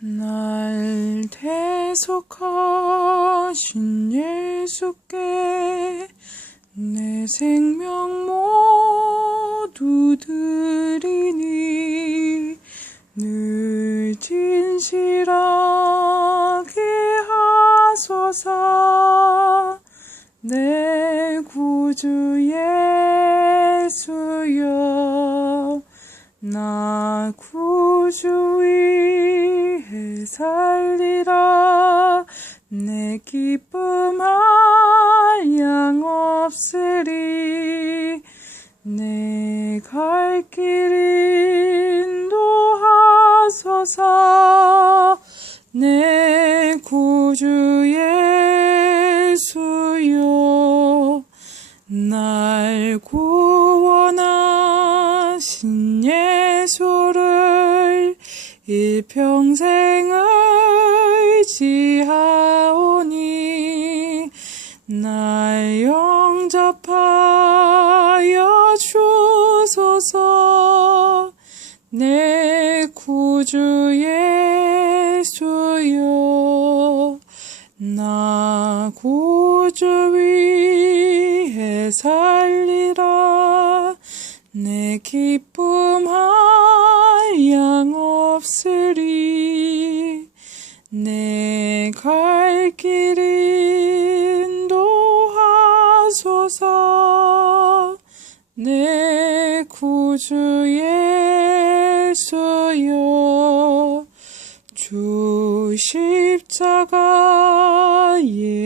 날 대속하신 예수께 내 생명 모두 드리니 늘 진실하게 하소서. 내 구주 예수여 나 구주 살리라. 내 기쁨 한량 없으리. 내 갈 길 인도하소서. 내 구주 예수여 날 구원하신 예수를 일평생 의지하오니 날 영접하여 주소서. 내 구주 예수여 나 구주 위해 살리라. 내 기쁨 한량 없으리 내 갈길 인도하소서. 내 구주 예수여 주 십자가에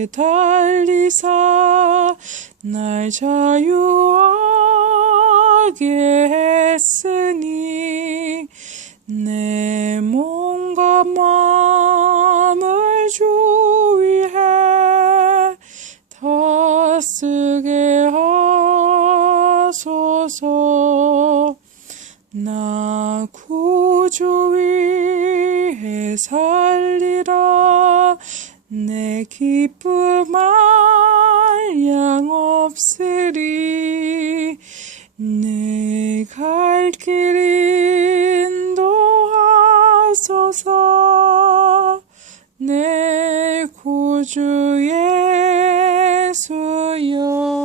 달리사 날 자유하게 했으니 마음을 주 위해 다 쓰게 하소서. 나 구주 위해 살리라. 내 기쁨 한량 없으리. 내 갈길 인도 하소서. 내 구주 예수여